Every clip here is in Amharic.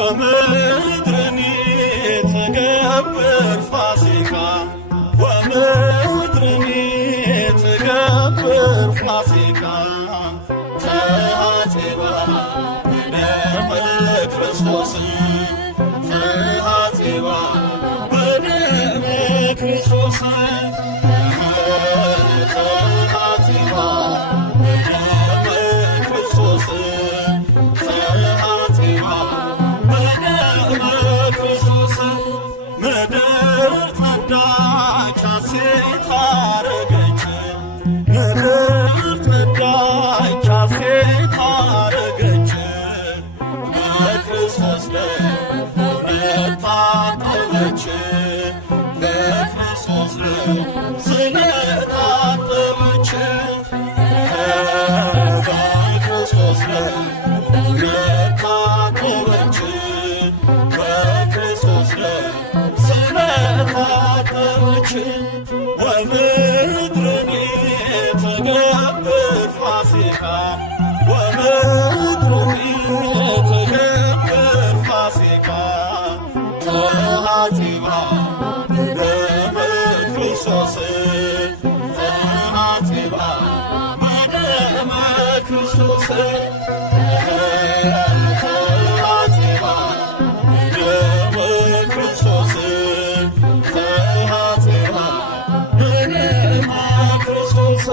ወምድርኒ ትገብር ፋሲካ ወምድርኒ ትገብር ፋሲካ ተሐጽባ በደመ ክርስቶስ ተሐጽባ በደመ ክርስቶስ ተሐጽባ በደመ ክርስቶስ ተሐጽባ በደመ ክርስቶስ ምድር ጸዳች ሐሴት አረገች ምድር ጸዳች ሐሴት አረገች በክርስቶስ ደም ስለታጠበች በክርስቶስ ደም ስለታጠበች በክርስቶስ ደም ስለታጠበች በክርስቶስ ደም ስለታጠበች ወምድርኒ ትገብር ፋሲካ ወምድርኒ ትገብር ፋሲካ ተሐጽባ በደመ ክርስቶስ ተሐጽባ በደመ ክርስቶስ ተሐጽባ በደመ ክርስቶስ ተሐጽባ በደመ ክርስቶስ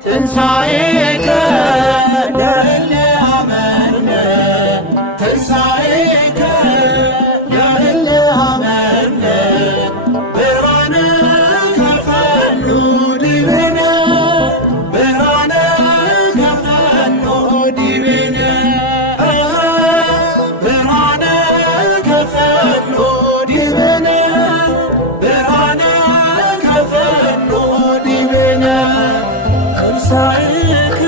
ትንሣኤከ ለእለ አመነ ትንሣኤከ ለእለ አመነ ብርሃነ ከፈኑ ዲቤነ ብርሃነ ከፈኑ ዲቤነ ብርሃነ ከፈኑ ዲቤነ ብርሃነ ከፈኑ ዲቤነ ትንሣኤከ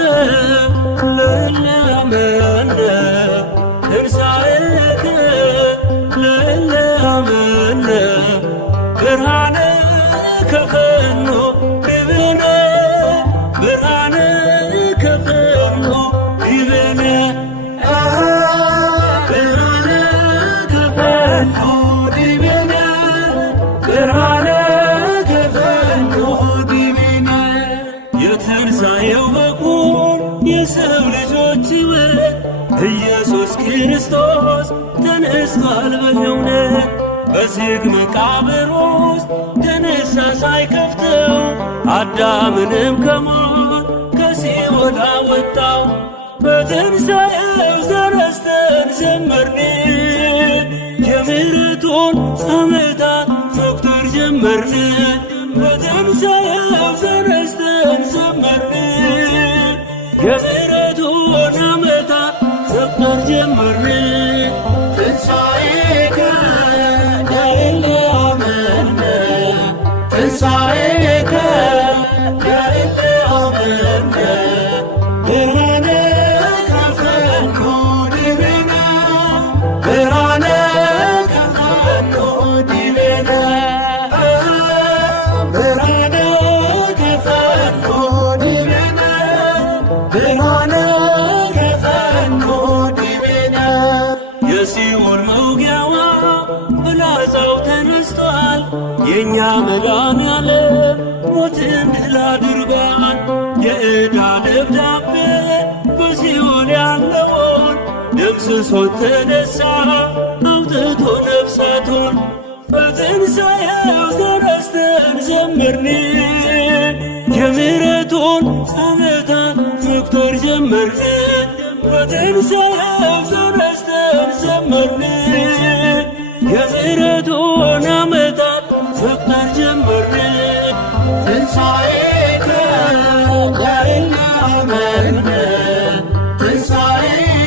ለእለ አመነ ትንሣኤከ ለእለ አመነ ብርሃነ ከፈኑ ዲቤነ ብርሃነ ከፈኑ ዲቤነ ብርሃነ ከፈኑ ዲቤነ ብርሃነ ከፈኑ ዲቤነ የትንሣኤው በኩር የሰው ልጆች ሕይወት ኢየሱስ ክርስቶስ ተነስቷል በእውነት በዝግ መቃብር ውስጥ ተነሳ ሳይከፍተው አዳምንም ከሞት ከሲኦል አወጣው በትንሣኤው ተነስተን ዘመርን የምሕረቱን ዓመታት መቁጠር ጀመርን በትንሣኤው ተነስተን ዘመርን የምሕረቱን ዓመታት መቁጠር ጀመርን ትንሣኤከ ለእለ አመነ ትንሣኤከ ለእለ አመነ ብርሃነ ከፈኑ ዲቤነ ብርሃነ ከፈኑ ዲቤነ ብርሃነ ከፈኑ ዲቤነ ብርሃነ ከፈኑ ዲቤነ የሲኦል መውጊያዋ ፍላጻው ተነስቷል የእኛ መድኃኔዓለም ሞትን ድል አድርጓል የዕዳ ደብዳቤ በሲኦል ያለውን ደምስሶት ተነሳ አውጥቶ ነፍሳቱን በትንሣኤው ተነስተን ዘመርን የምሕረቱን ዓመታት መቁጠር ጀመርን በትንሣኤው ተነስተን ዘመርን የምሕረቱን ዓመታት መቁጠር ጀመርን ትንሣኤከ ለእለ አመነ ትንሣኤከ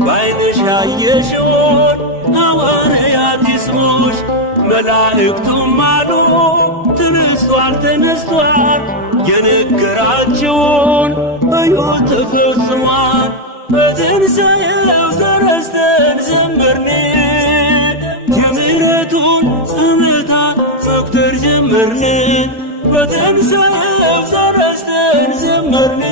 በዓይንሽ ያየሽውን ሐዋርያት ይስሙሽ። መላእክቱም አሉ ተነስቷል ተነስቷል፣ የነገራችውን ሕይወት ተፈጽሟል። በትንሣኤው ተረስተን ዘመርን፣ የምሕረቱን ዓመታት መቁጠር ጀመርን። በትንሣኤው ተረስተን ዘመርን፣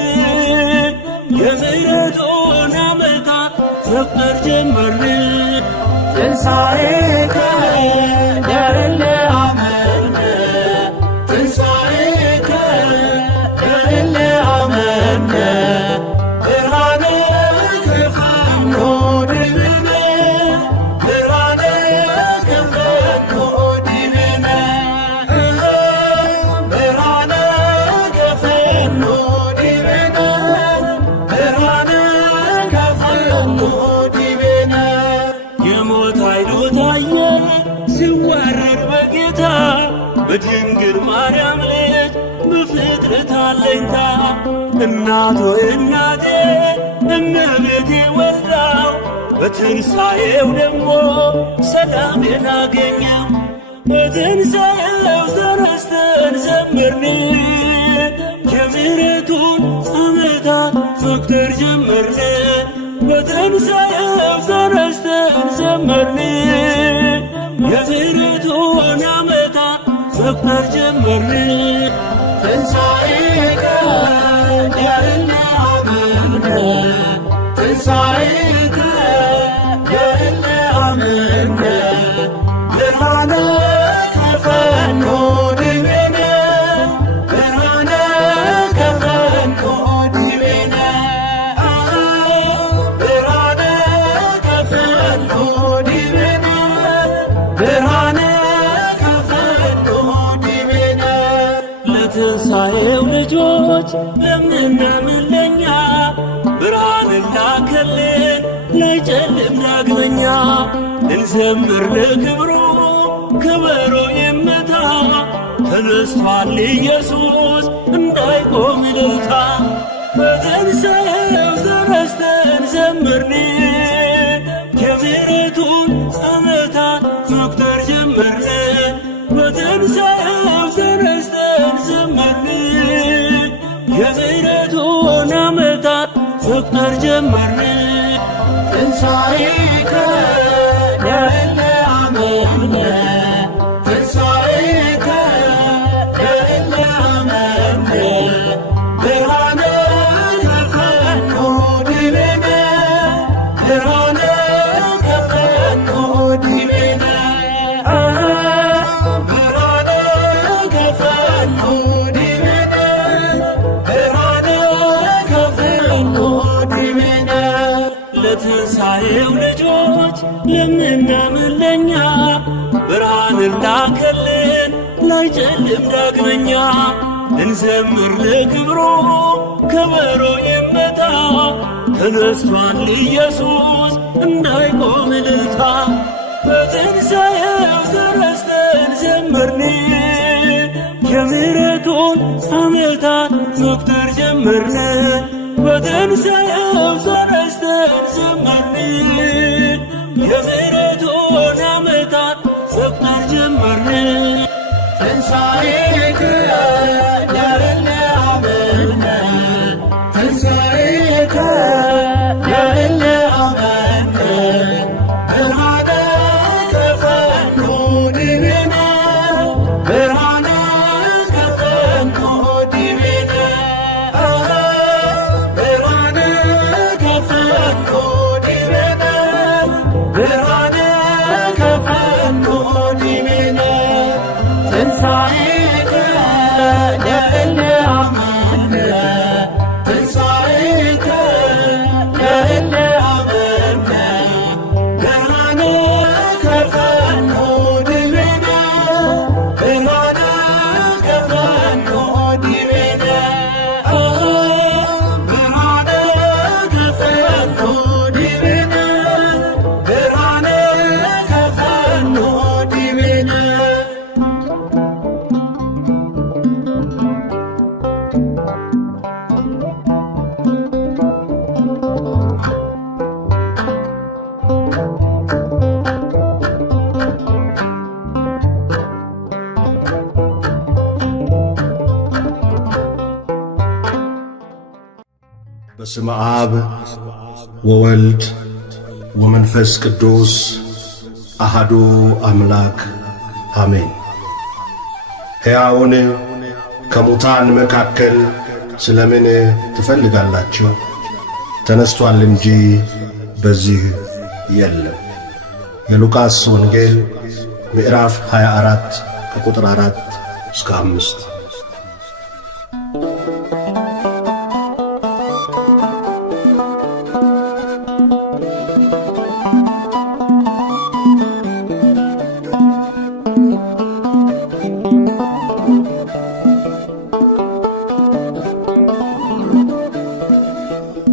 የምሕረቱን ዓመታት መቁጠር ጀመርን። ትንሣኤከ ለእለ አመነ፣ ትንሣኤከ ለእለ አመነ፣ ብርሃነ ከፈኖ ዲቤነ፣ ብርሃነ ከፈኖ ዲቤነ፣ ብርሃነ ከፈኖ ዲቤነ፣ ብርሃነ ከፈኖ ዲቤነ። የሞት ኃይሉ ታየ ሲዋረድ በጌታ በድንግል ማርያም ልጅ በፍጥረት አለኝታ። እናቱ እናቴ እመቤቴ ወልዳው በትንሣኤው ደግሞ ሰላሜን አገኘው። በትንሣኤው ተነስተን ዘመርን፣ የምሕረቱን ዓመታት መቁጠር ጀመርን። በትንሣኤው ተነስተን ዘመርን፣ የምሕረቱን ዓመታት መቁጠር ጀመርን። ትንሣኤከ ለእለ አመነ፣ ትንሣኤከ ለእለ አመነ፣ ብርሃነ ከፈኖ ዲቤነ፣ ብርሃነ ከፈኖ ዲቤነ፣ ብርሃነ ከፈኖ ዲቤነ፣ ብርሃነ ከፈኖ ዲቤነ። ለትንሣኤው ልጆች ለምናምን ለኛ ብርሃንን ላከልን ላይጨልም ዳግመኛ። እንዘምር ለክብሩ ከበሮ ይመታ፣ ተነስቷል ኢየሱስ እንዳይቆም እልልታ። በትንሣኤው ተነስተን ዘመርን፣ የምሕረቱን ዓመታት መቁጠር ጀመርን። በትንሣኤው ተነስተን ዘመርን፣ የምሕረቱን ዓመታት መቁጠር ጀመርን። ትንሣኤከ ለእለ አመነ፣ ትንሣኤከ ለእለ አመነ፣ ብርሃነ ከፈኖ ዲቤነ፣ ብርሃነ ከፈኖ ዲቤነ፣ ብርሃነ ከፈኖ ዲቤነ፣ ብርሃነ ከፈኖ ዲቤነ። ለትንሣኤው ልጆች ለምናምን ለኛ ብርሃንን ላከልን ላይጨልም ዳግመኛ። እንዘምር ለክብሩ ከበሮ ይመታ፣ ተነስቷል ኢየሱስ እንዳይቆም እልልታ። በትንሣኤው ተነስተን ዘመርን፣ የምሕረቱን ዓመታት መቁጠር ጀመርን። በትንሣኤው ተነስተን ዘመርን፣ የምሕረቱን ዓመታት መቁጠር ጀመርን። ትንሣኤከ ለእለ አመነ፣ ትንሣኤከ ለእለ አመነ፣ ብርሃነ ከፈኖ ዲቤነ፣ ብርሃነ ከፈኖ ዲቤነ፣ ብርሃነ ከፈኖ ዲቤነ፣ ብርሃነ ከፈኖ ዲቤነ። ትንሣኤከ ለእለ አመነ፣ ትንሣኤከ ለእለ አመነ፣ ብርሃነ ከፈኖ ዲቤነ፣ ብርሃነ ከፈኖ ዲቤነ፣ ብርሃነ ከፈኖ ዲቤነ፣ ብርሃነ ከፈኖ ዲቤነ። በስመ አብ ወወልድ ወመንፈስ ቅዱስ አሐዱ አምላክ አሜን። ሕያውን ከሙታን መካከል ስለምን ትፈልጋላችሁ? ተነስቷል እንጂ በዚህ የለም። የሉቃስ ወንጌል ምዕራፍ 24 ከቁጥር 4 እስከ 5።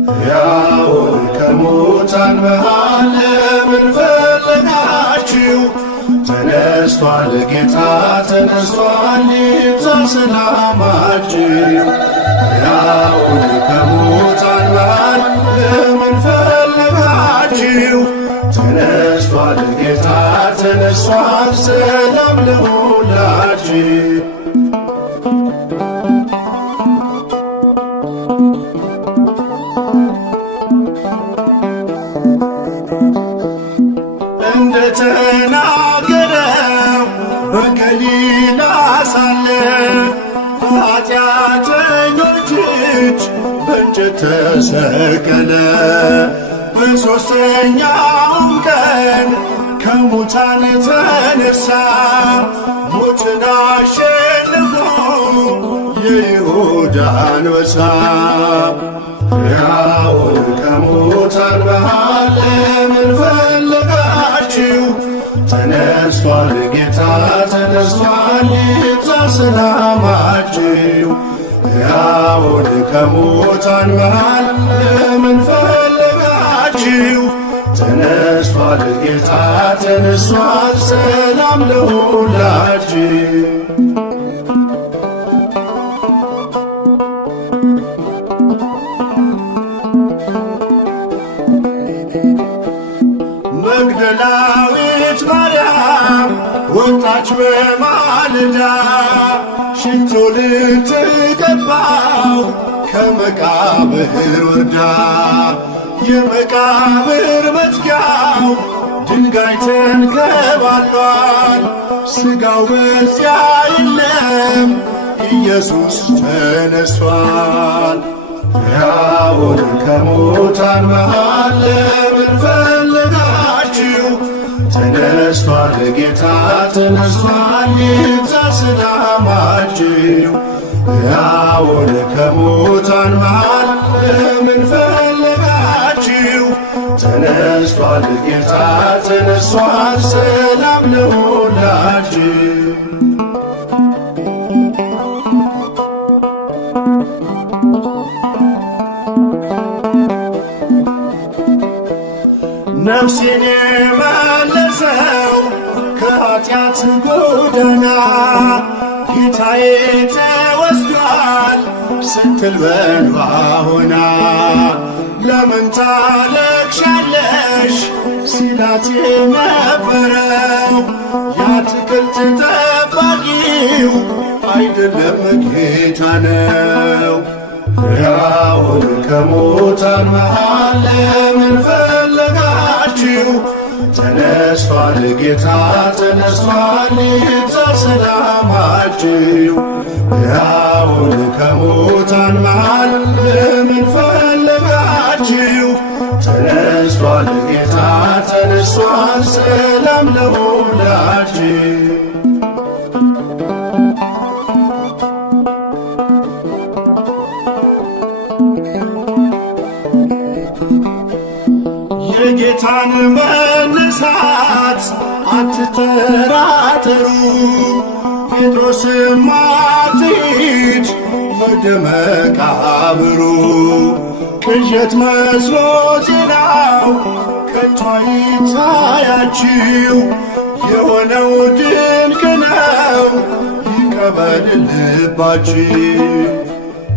ሕያውን ከሙታን መሃል ለምን ፈለጋችሁ? ተነስቷል ጌታ ተነስቷል፣ ይብዛ ሰላማችሁ። ሕያውን ከሙታን መሃል ለምን ፈለጋችሁ? ተነስቷል ጌታ ተነስቷል፣ ሰላም ለሁላችሁ። እንደተናገረው በገሊላ ሳለ በኃጢአተኞች እጅ በእንጨት ተሰቀለ። በሦስተኛውም ቀን ከሙታን ተነሣ፣ ሞትን አሸንፎ የይሁዳ አንበሳ። ሕያውን ከሙታን መሃል ለምን ፈለጋችሁ? ተነስቷል ጌታ ተነስቷል፣ ይብዛ ሰላማችሁ። ሕያውን ከሙታን መሃል ለምን ፈለጋችሁ? ተነስቷል ጌታ ተነስቷል፣ ሰላም ለሁላችሁ። መግደላዊት ማርያም ወጣች በማለዳ፣ ሽቶ ልትቀባው ከመቃብር ወርዳ። የመቃብር መዝጊያው ድንጋይ ተንከባሏል፣ ሥጋው በዚያ የለም፣ ኢየሱስ ተነስቷል። ሕያውን ከሙታን መሃል ለምን ፈለጋችሁ? ተነስቷል ጌታ ተነስቷል፣ ይብዛ ሰላማችሁ። ሕያውን ከሙታን መሃል ለምን ፈለጋችሁ? ተነስቷል ጌታ ተነስቷል፣ ሰላም ለሁላችሁ። ነፍሴን የመለሰው ከኃጢአት ጎዳና፣ ጌታዬ ተወስዷል ስትል በእንባ ሆና። ለምን ታለቅሻለሽ ሲላት የነበረው የአትክልት ጠባቂው አይደለም ጌታ ነው። ሕያውን ከሙታን መሃል ለምን ፈለጋችሁ? ተነስቷል ጌታ ተነስቷል፣ ይብዛ ሰላማችሁ። ሕያውን ከሙታን መሃል ለምን ፈለጋችሁ? ተነስቷል ጌታ ተነስቷል፣ ሰላም ለሁላችሁ። የጌታን መነሳት አትጠራጠሩ፣ ጴጥሮስም አትሂድ ወደ መቃብሩ። ቅዠት መስሎ ዜናው ከቶ አይታያችሁ፣ የሆነው ድንቅ ነው ይቀበል ልባችሁ።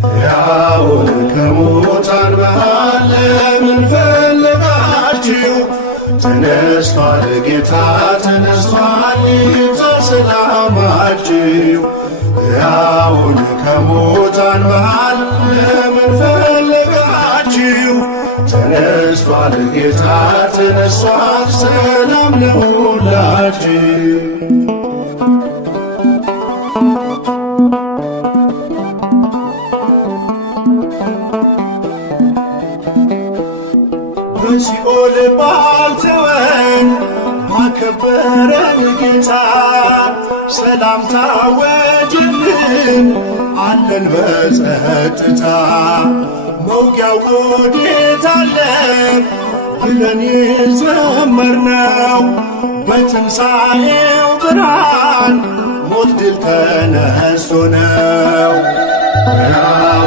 ሕያውን ከሙታን መሃል ለምን ፈለጋችሁ? ተነስቷል ጌታ ተነስቷል፣ ይብዛ ሰላማችሁ። ሕያውን ከሙታን መሃል ለምን ፈለጋችሁ? ፈለጋችሁ ተነስቷል ጌታ ተነስቷል፣ ሰላም ለሁላችሁ። በሲኦል ባልተወን ባከበረን ጌታ ሰላምታ ወጅልን አለን በጸጥታ። መውጊያው ወዴት አለ ብለን የዘመርነው በትንሣኤው ብርሃን ሞት ድል ተነስቶ ነው። ሕያው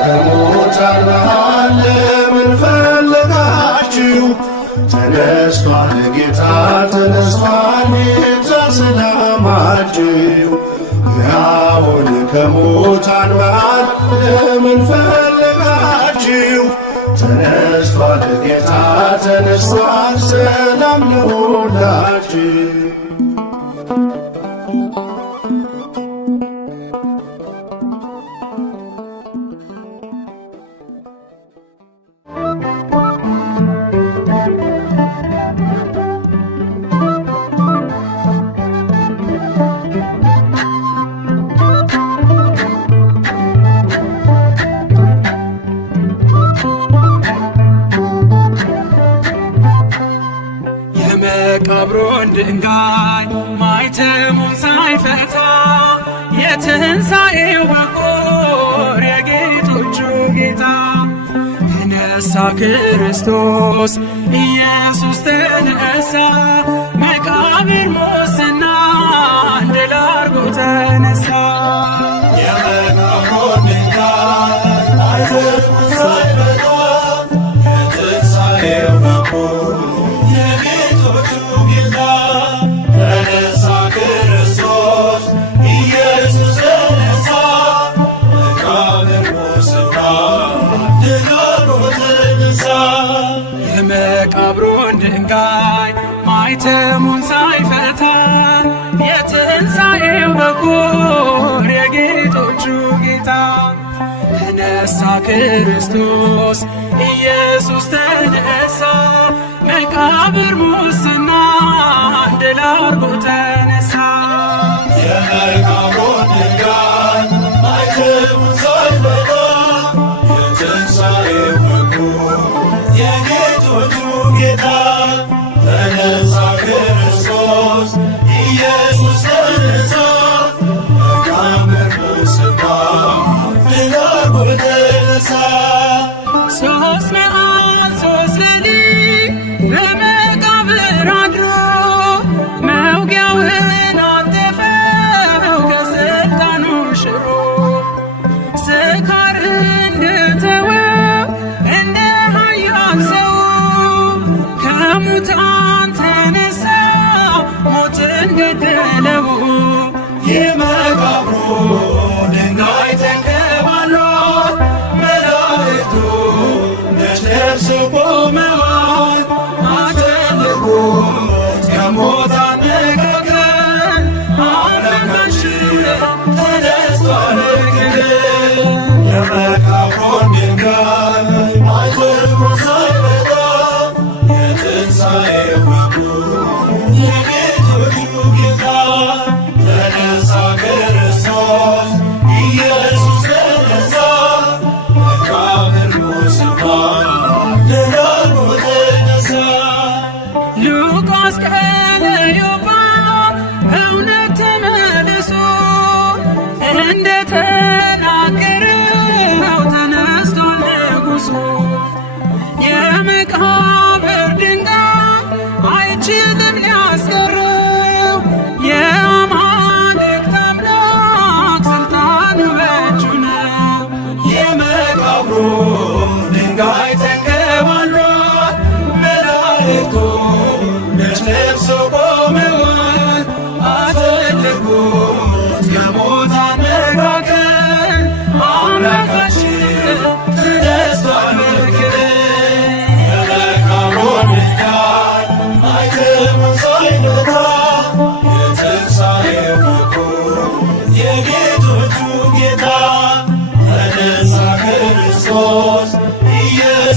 ከሙታን መሃል ለምን ፈለጋችሁ? ተነስቷል ጌታ ተነስቷል፣ ይብዛ ሰላማችሁ። ሕያውን ከሙታን መሃል ለምን ፈለጋችሁ? ተነስቷል ጌታ ተነስቷል፣ ሰላም ለሁላችሁ። የመቃብሩን ድንጋይ ማኅተሙን ሳይፈታ የትንሣኤው በኩር የጌቶቹ ጌታ ተነሣ ክርስቶስ ኢየሱስ ተነሣ። መቃብር ሙስናን ድል አድርጎ ተነሣ። የመቃብሩን ድንጋይ ማኅተሙን ሳይፈታ የትንሣኤው በኩር የመቃብሩን ድንጋይ ማኅተሙን ሳይፈታ የትንሣኤው በኩር የጌቶቹ ጌታ ተነሣ ክርስቶስ ኢየሱስ ተነሣ። መቃብር ሙስናን ድል አድርጎ ተነሣ። የመቃብሩን ድንጋይ ማኅተሙን ሳይፈታ የትንሣኤው በኩር የጌቶቹ ጌታ ተነሣ ክርስቶስ ኢየሱስ ተነሣ። መቃብር ሙስናን ድል አድርጎ ተነሣ። ሦስት መዓልት ሦስት ሌሊት በመቃብር አድሮ መውጊያውን አጠፈው ከሥልጣኑ ሽሮ። ስካር እንድተወው እንደ ኃያል ሰው ከሙታን ተነሣ ሞትን ገደለው። የመቃብሩ ድንጋይ ተንከባሏል፣ መላእክቱ ነጭ ለብሰው ቆመዋል። አትልቁት ከሙታን መካከል አምላካችን ተነሥቷል ክብር። የመቃብሩን ድንጋይ ማኅተሙን ሳይፈታ የትንሣኤው በኩር የጌቶቹ ጌታ ተነሣ ክርስቶስ ኢየሱስ ተነሣ። መቃብር ሙስናን ድል አድርጎ ተነሣ። ሉቃስ ከኢዮጳ እውነት ተመልሶ እንደተናገረው ተነሥቷል ንጉሡ። የመቃብር ድንጋይ አይችልም ሊያስቀረው የአማልክት አምላክ ሥልጣኑ በእጁ ነው። የመቃብሩ ድንጋይ ተንከባሏል፣ መላእክቱ ነጭ ለብሰው ቆመዋል። አትልቁት ከሙታን መካከል አምላካችን ተነሥቷል ክብር። የመቃብሩን ድንጋይ ማኅተሙን ሳይፈታ የትንሣኤው በኩር የጌቶቹ ጌታ ተነሣ ክርስቶስ ኢየሱስ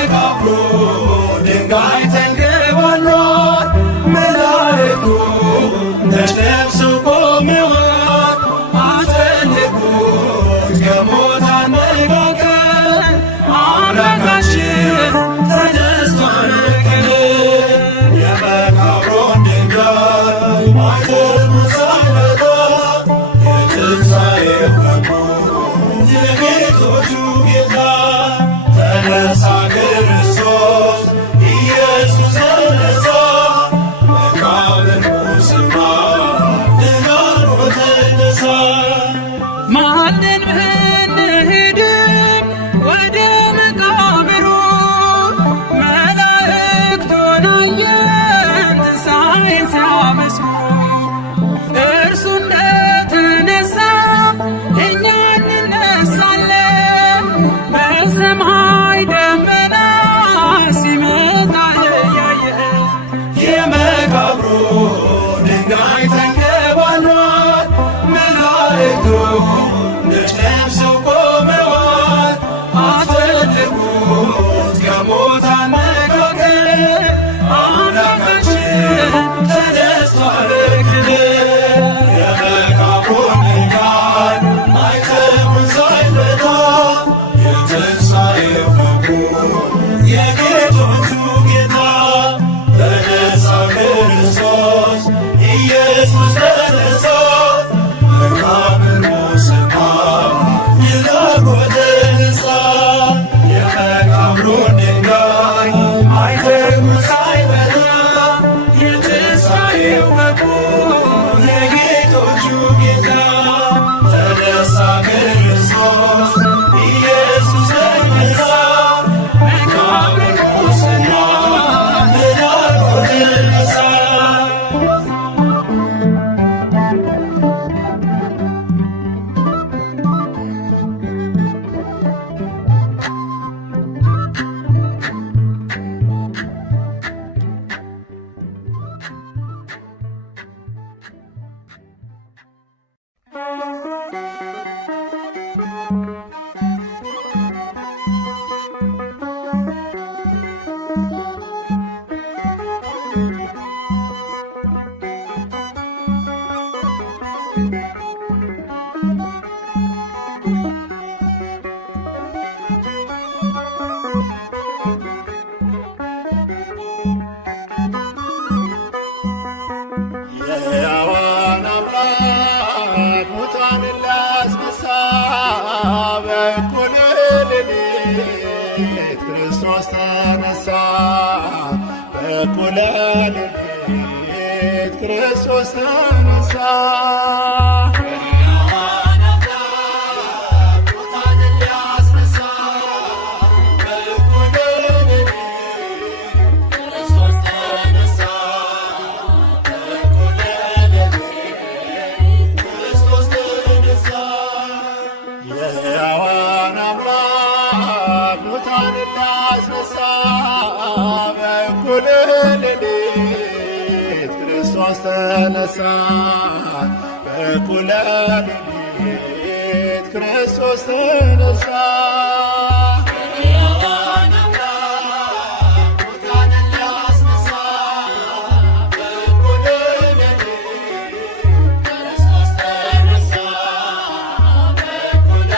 የመቃብሩ ድንጋይ ተንከባሏል። መላእክቱ ተሰብስበው ቆመዋል። አስጨነቁት ከሞት አነጋገር አምላካችን ተነስቷል ከሞት። የመቃብሩን ድንጋይ ማዕተቡን ሳይፈታ የትንሣኤው መጥምቁ የጌቶቹ ጌታ ተነሳ ክርስቶስ ኢየሱስ ተነሳ። መቃብር ሙስና ድጋሮ ተነሳ። ማንን ብንሄድም ወደ መቃብሩ መላእክቱን አየን ትንሣኤን ሲያበስሩ። እርሱ እንደተነሳ እኛ እንነሳለን በሰማይ ደመና ሲመጣ እያየን። የመቃብሩ ድንጋይ ተንከባሏል። መላእክቱ ነጭ ለብሰው ቆመዋል። አስጨነቁት ከሞት አነጋገር አምላካችን ተነስቷል ክብር። የመቃብሩን ድንጋይ ማዕተቡን ሳይፈታ የትንሣኤው መጥምቁ የጌቶቹ ጌታ ተነሳ ክርስቶስ ኢየሱስ ተነሳ። መቃብር ሙስና ድጋሮ ተነሳ። የመቃብሩን ድንጋይ ማዕተቡን ሳይፈታ የትንሣኤው መጥምቁ የጌቶቹ ጌታ ተነሳ ክርስቶስ ኢየሱስ ተነሳ። መቃብር ሙስና ድጋሮ ተነሳ። የሕያዋን አምላክ ሙታንን ሊያስነሳ በእኩለ ሌሊት ክርስቶስ ተነሳ። በእኩለ ሌሊት ክርስቶስ ተነሳ። የሕያዋን አምላክ ሙታንን ሊያስነሳ በእኩለ ሌሊት ክርስቶስ ተነሳ። የሕያዋን አምላክ ሙታንን ሊያስነሳ በእኩለ ሌሊት ክርስቶስ ተነሳ። በእኩለ ሌሊት ክርስቶስ ተነሳ። የሕያዋን አምላክ ሙታንን ሊያስነሳ በእኩለ ሌሊት ክርስቶስ ተነሳ። በእኩለ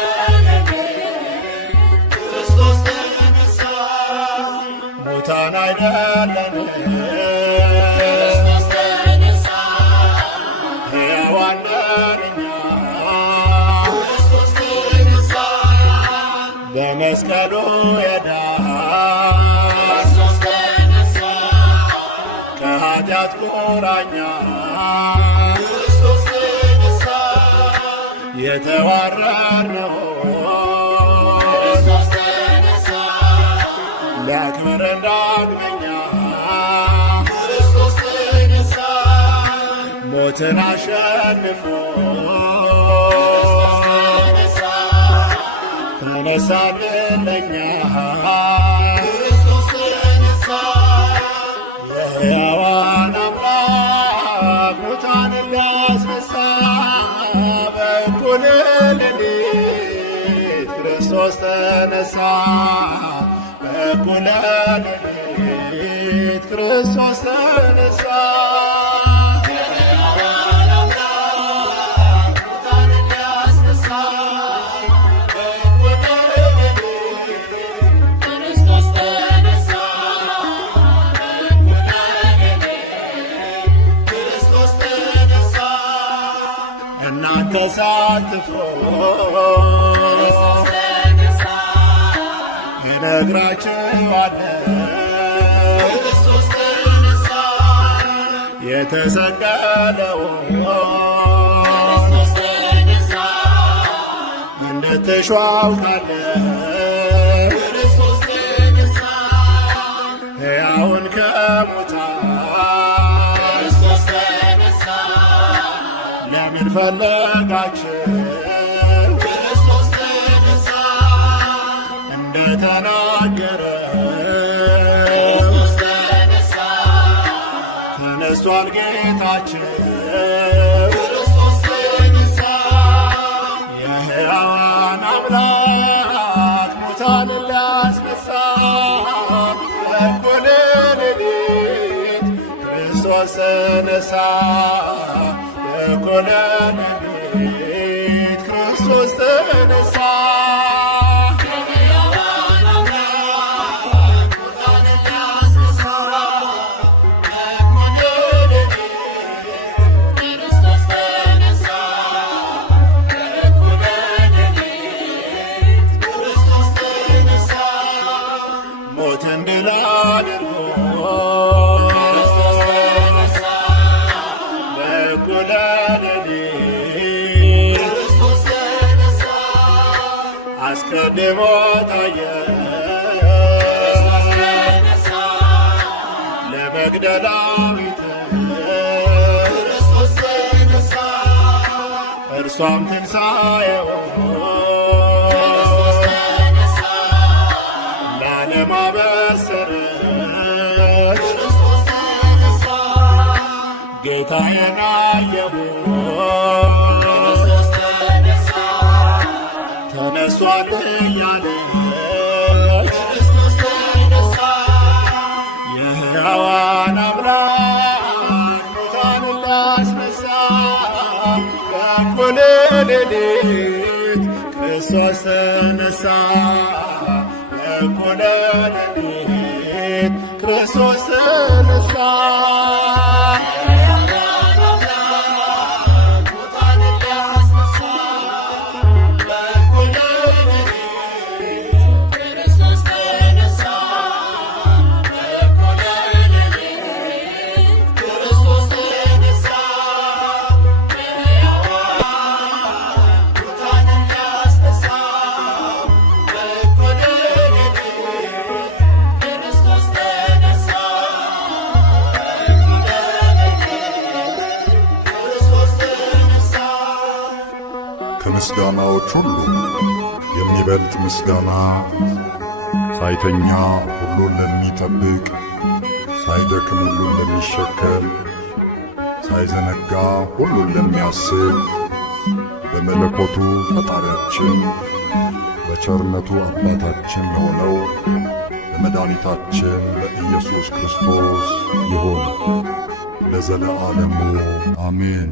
ሌሊት ክርስቶስ ተነሳ። ሙታን አይደለንም ክርስቶስ ተነሳ። ሕያዋን ነን እኛ ክርስቶስ ተነሳ። በመስቀሉ የዳን ክርስቶስ ተነሳ። ከኃጢአት ቁራኛ ክርስቶስ ተነሳ። የተዋረድነው ክርስቶስ ተነሳ። ሊያክብረን ዳግመኛ ክርስቶስ ተነሳ። ሞትን አሸንፎ ተነሳልን ለኛ ክርስቶስ ተነሳ። የሕያዋን አምላክ ሙታንን ሊያስነሳ በእኩለ ሌሊት ክርስቶስ ተነሳ። በእኩለ እኩለ ሌሊት ክርስቶስ ተነሳ። ተሳትፎ እነግራችኋለሁ ክርስቶስ ተነሳ፣ የተሰቀለው ክርስቶስ ተነሳ፣ እንድትሹ አውቃለሁ ክርስቶስ ተነሳ፣ ሕያውን ከሙታን ክርስቶስ ተነሳ፣ ለምን ፈለጋችሁ ክርስቶስ ተነሳ፣ እንደተናገረ ክርስቶስ ተነሳ፣ ተነስቷል ጌታችን ክርስቶስ ተነሳ፣ የሕያዋን አምላክ ሙታንን ሊያስነሳ እኩለ ሌሊት ክርስቶስ ተነሳ፣ እኩለ ሌሊት ክርስቶስ ተነሳ። ሞትን ድል አድርጎ ክርስቶስ ተነሳ፣ በእኩለ ሌሊት ክርስቶስ ተነሳ፣ አስቀድሞ ታየ ክርስቶስ ተነሳ፣ ለመግደላዊት ክርስቶስ ተነሳ፣ እርሷም ትንሣኤው ለማበሰረች ክርስቶስ ተነሳ፣ ጌታዬን አየሁት ክርስቶስ ተነሳ፣ ተነስቷል እያለች ክርስቶስ ተነሳ፣ የሕያዋን አምላክ ሙታንን ሊያስነሳ በእኩለ ሌሊት ክርስቶስ ተነሳ፣ እኩለ ሌሊት ክርስቶስ ተነሳ። ሙታንን ሊያስነሳ በእኩለ ሌሊት ክርስቶስ ተነሳ፣ እኩለ ሌሊት ክርስቶስ ተነሳ፣ ሙታንን ሊያስነሳ በእኩለ ከምስጋናዎች ሁሉ የሚበልጥ ምስጋና ሳይተኛ ሁሉን ለሚጠብቅ፣ ሳይደክም ሁሉን ለሚሸከም፣ ሳይዘነጋ ሁሉን ለሚያስብ በመለኮቱ ፈጣሪያችን በቸርነቱ አባታችን ለሆነው ለመድኃኒታችን ለኢየሱስ ክርስቶስ ይሁን ለዘለዓለሙ አሜን።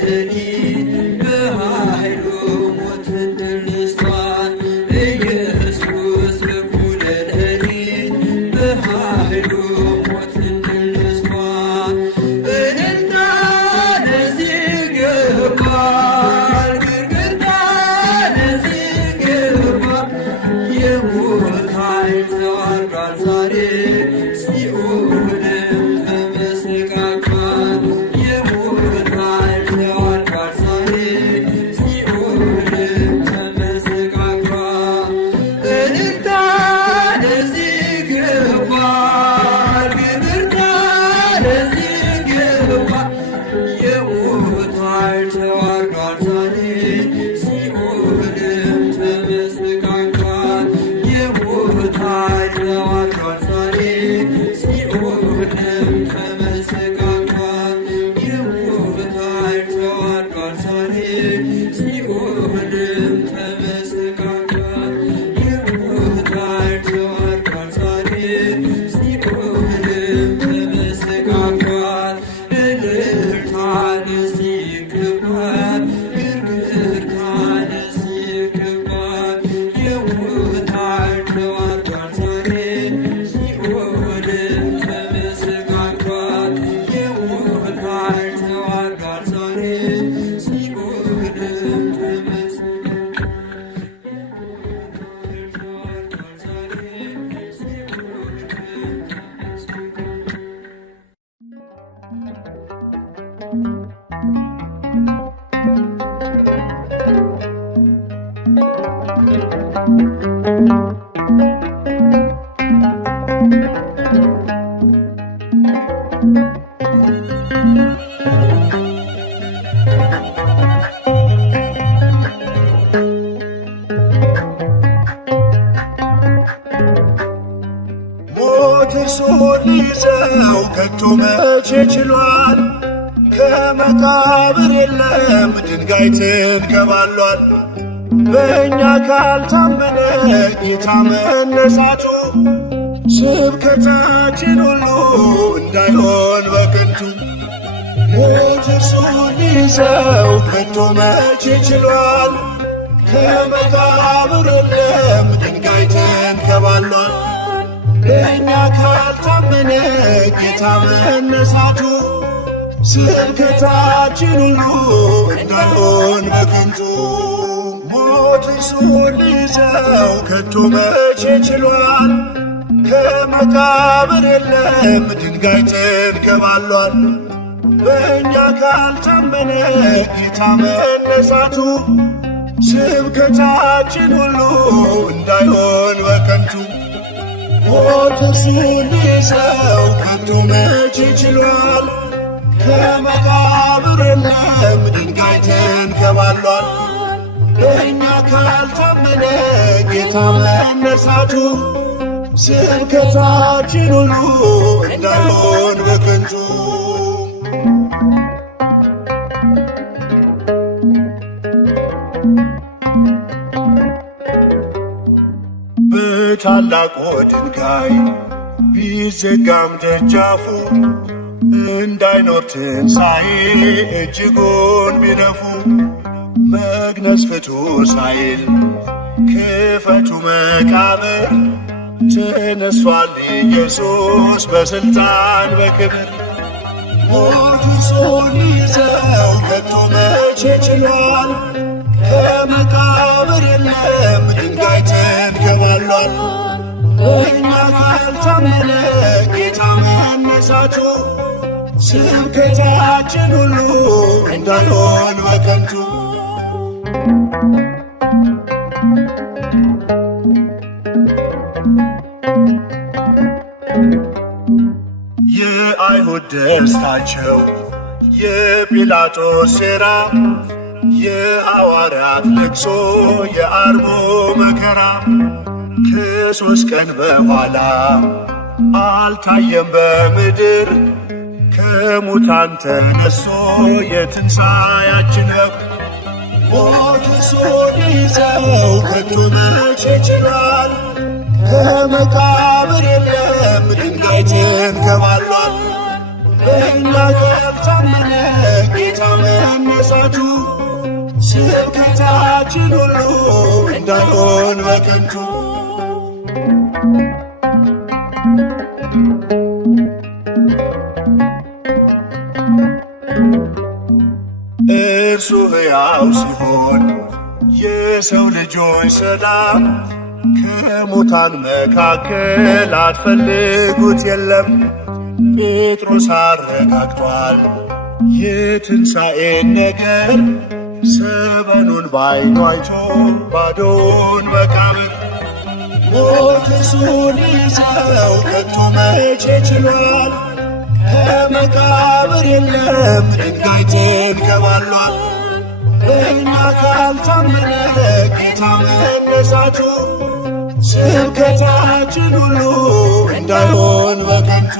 ለእኔ በኃይሉ ሞትን ድል ነስቷል። ኢየሱስ በኩለ ለእኔ በኃይሉ ሞትን ድል ነስቷል። እልልታ ለዚህ ይገባል፣ ግርግርታ ለዚህ ይገባል። የሞት ኃይል ተዋርዷል ዛሬ ሲኦልም ተመሰቃቅሏል። የሞት ኃይል ተዋርዷል ዛሬ ሲኦልም ተመሰቃቅሏል። እልልታ ለዚህ ይገባል፣ ግርግርታ ለዚህ ይገባል። የሞት ኃይል ተዋርዷል ዛሬ ሲኦልም ተመሰቃቅሏል። የሞት ኃይል ተዋርዷል ዛሬ ሲኦልም ተመሰቃቅሏል። የሞት ኃይል ተዋርዷል ዛሬ ሲኦልም ተመሰቃቅሏል። የሞት ኃይል ተዋርዷል ዛሬ ሲኦልም ተመሰቃቅሏል። እልልታ ለዚህ ይገባል፣ ግርግርታ ለዚህ ይገባል። የሞት ኃይል ተዋርዷል ዛሬ ሲኦልም ተመሰቃቅሏል። የሞት ኃይል ተዋርዷል ዛሬ ሲኦልም ሞት እርሱን ሊይዘው ከቶ መቼ ችሏል? ከመቃብር የለም ድንጋይ ትንከባሏል። በእኛ ካልታመነ ጌታ መነሳቱ ስብከታችን ሁሉ እንዳይሆን በከንቱ። ሞት እርሱን ሊይዘው ከቶ መቼ ችሏል? ከመቃብር የለም ድንጋይ ተንከባሏል። በእኛ ካልታመነ ጌታ መነሳቱ ስብከታችን ሁሉ እንዳይሆን በከንቱ። ሞት እርሱን ሊይዘው ከቶ መቼ ችሏል? ከመቃብር የለም ድንጋይ ተንከባሏል። በእኛ ካልታመነ ጌታ መነሳቱ ስብከታችን ሁሉ እንዳይሆን በከንቱ። ሞት እርሱን ሊይዘው ከቶ መቼ ችሏል? ከመቃብር የለም ድንጋይ ተንከባሏል። በእኛ ካልታመነ ጌታ መነሳቱ ስብከታችን ሁሉ እንዳይሆን በከንቱ። በታላቁ ድንጋይ ቢዘጋም ደጃፉ እንዳይኖር ትንሣኤ እጅጉን ቢለፉ መግነዝ ፍቱ ሳይል ክፈቱ መቃብር ተነሷል ኢየሱስ በሥልጣን በክብር። ሞት እርሱን ሊይዘው ከቶ መቼ ችሏል? ከመቃብር የለም ድንጋይ ተንከባሏል። በእኛ ካልታመነ ጌታ መነሳቱ ስብከታችን ሁሉ እንዳይሆን በከንቱ። የአይሁድ ደስታቸው የጲላጦስ ሴራ የሐዋርያት ልቅሶ የአርቦ መከራ ከሦስት ቀን በኋላ አልታየም በምድር ከሙታን ተነሶ የትንሣኤያችን ነው። ሞት እርሱን ሊይዘው ከቶ መቼ ችሏል? ከመቃብር የለም ድንጋይ ተንከባሏል። በእኛ ካልታመነ ጌታ መነሳቱ ስብከታችን ሁሉ እንዳይሆን በከንቱ እርሱ ሕያው ሲሆን የሰው ልጆች ሰላም ከሙታን መካከል አትፈልጉት የለም። ጴጥሮስ አረጋግጧል የትንሣኤን ነገር ሰበኑን ባይኑ አይቶ ባዶውን መቃብር ሞት እርሱን ሊይዘው ከቶ መቼ ችሏል? ከመቃብር የለም ድንጋይ ተንከባሏል። በእኛ ካልታመነ ጌታ መነሳቱ ስብከታችን ሁሉ እንዳይሆን በከንቱ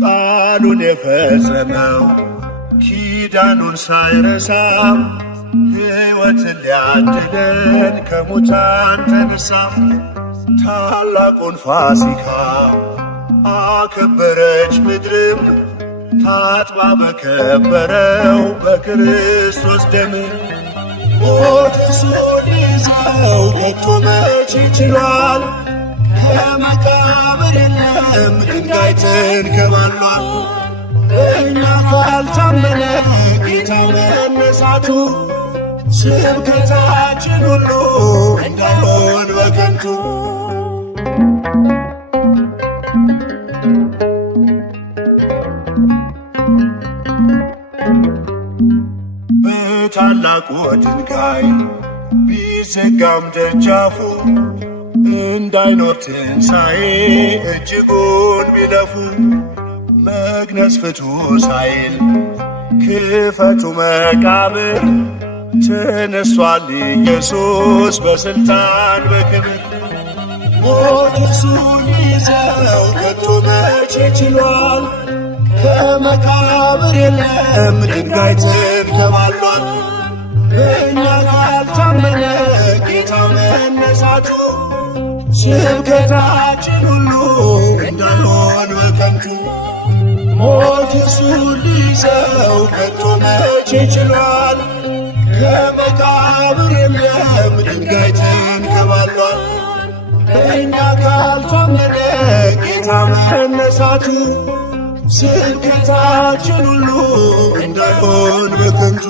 ቃሉን የፈጸመው ኪዳኑን ሳይረሳ ሕይወትን ሊያድለን ከሙታን ተነሳ። ታላቁን ፋሲካ አከበረች ምድርም ታጥባ በከበረው በክርስቶስ ደም። ሞት እርሱን ሊይዘው ከቶ መቼ ችሏል? ከመቃብር የለም ድንጋይ ተንከባሏል። በእኛ ካልታመነ ጌታ መነሳቱ ስብከታችን ሁሉ እንዳይሆን በከንቱ በታላቁ ድንጋይ ቢዘጋም ደጃፉ እንዳይኖር ትንሣኤ እጅጉን ቢለፉ መግነዝ ፍቱ ሳይል ክፈቱ መቃብር ተነሷል ኢየሱስ በሥልጣን በክብር። ሞት እርሱን ሊይዘው ከቶ መቼ ችሏል? ከመቃብር የለም ድንጋይ ተንከባሏል። በእኛ ካልታመነ ጌታ መነሳቱ ስብከታችን ሁሉ እንዳይሆን በከንቱ ሞት እርሱን ሊይዘው ከቶ መቼ ችሏል? ከመቃብር የለም ድንጋይ ተንከባሏል። በእኛ ካልታመነ ጌታ መነሳቱ ስብከታችን ሁሉ እንዳይሆን በከንቱ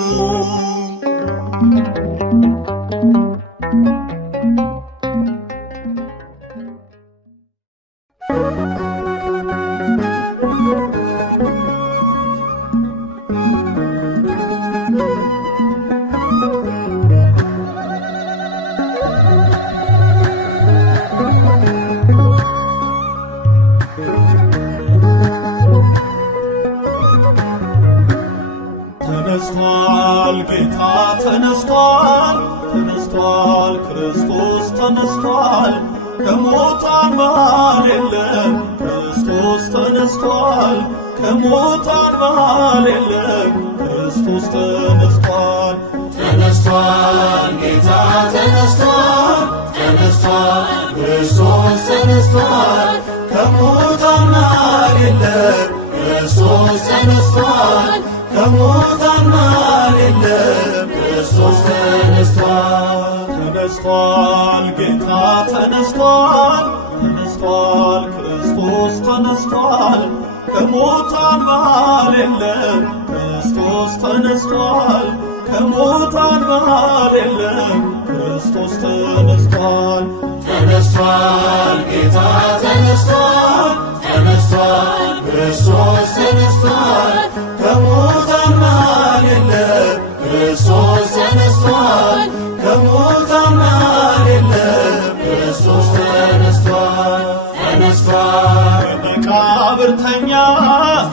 ተነስቷል ጌታ ተነስቷል፣ ተነስቷል ክርስቶስ ተነስቷል። ከሙታን መሃል የለም ክርስቶስ ተነስቷል። ከሙታን መሃል የለም ክርስቶስ ተነስቷል። ተነስቷል ጌታ ተነስቷል፣ ተነስቷል ክርስቶስ ተነስቷል። ከሙታን መሃል የለም ክርስቶስ ተነስቷል። ከሙታን መሃል የለም ክርስቶስ ተነስቷል። ተነስቷል ጌታ ተነስቷል፣ ተነስቷል ክርስቶስ ተነስቷል። ከሙታን መሃል የለም ክርስቶስ ተነስቷል። ከሙታን መሃል የለም ክርስቶስ ተነስቷል። ተነስቷል ጌታ ተነስቷል፣ ተነስቷል ክርስቶስ ተነስቷል። ከሙታን መሃል የለም ክርስቶስ ተነስቷል። ከሙታን መሃል የለም ክርስቶስ ተነስቷል። ተነስቷል በመቃብር ተኛ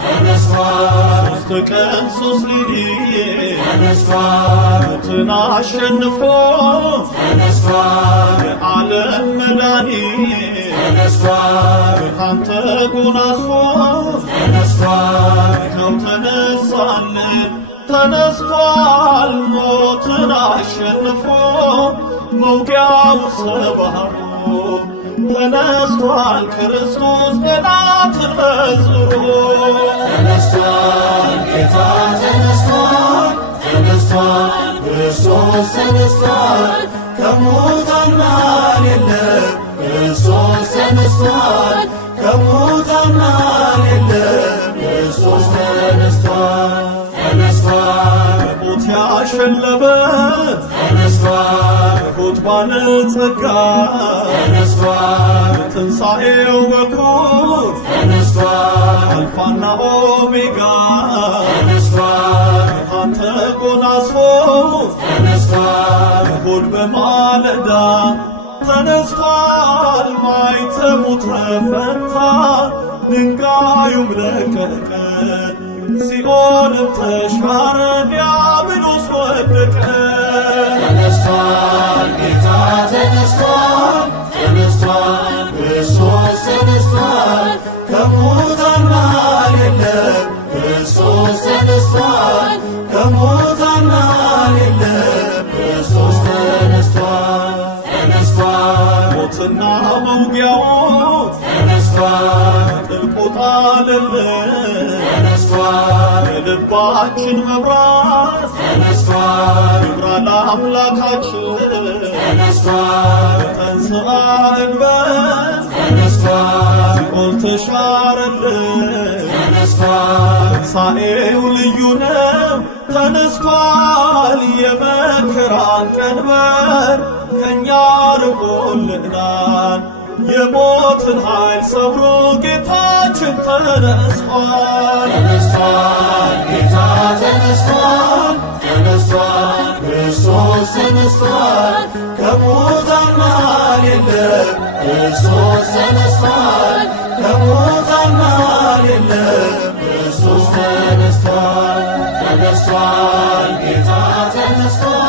ተነስቷል፣ ሦስት ቀን ሦስት ሌሊት ተነስቷል፣ ሞትን አሸንፎ ተነስቷል፣ የዓለም መድኃኒት ተነስቷል፣ ብርሃን ተጎናጽፎ ተነስቷል፣ ይኸው ተነሳልን ተነስቷል ሞትን አሸንፎ መውጊያው ሰባብሮ ተነስቷል ክርስቶስ ጠላትን መዝሮ ተነስቷል ጌታ ተነስቷል ተነስቷል ክርስቶስ ተነስቷል ከሙታን መሃል የለም ክርስቶስ ተነስቷል ከሙታን መሃል የለም ክርስቶስ ተነስቷል ተነስቷል ሞት ያሸለመ ተነስቷል ሞት ባለጸጋ ተነስቷል ትንሣኤው በኩር ተነስቷል አልፋና ኦሜጋ ተነስቷል አንተ ጎናጽፎ ተነስቷል እሁድ በማለዳ ተነስቷል ማይተሙ ተፈታ ድንጋዩም ለቀቀ ሲኦልም ተሻረ ዲያብሎስ ወደቀ ተነስቷል ጌታ ተነስቷል ተነስቷል ክርስቶስ ተነስቷል ከሙታን መሃል የለም ክርስቶስ ተነስቷል ከሙታን መሃል የለም ክርስቶስ ተነስቷል ተነስቷል ሞትና መውጊያው ተነስቷል ጥልቁ ጣለልን ተነስቷል የልባችን መብራት ተነስቷል ይብራ ለአምላካችን ተነስቷል ተንሥአ እንበል ተነስቷል ሲኦል ተሻረልን ተነስቷል ትንሣኤው ልዩ ነው ተነስቷል የመከራን ቀንበር ከእኛ ርቆልናል የሞትን ኃይል ሰብሮ ጌታችን ተነስቷል ተነስቷል ጌታ ተነስቷል ተነስቷል ክርስቶስ ተነስቷል ከሙታን መሃል የለም ክርስቶስ ተነስቷል ከሙታን መሃል የለም ክርስቶስ ተነስቷል ተነስቷል ጌታ ተነስቷል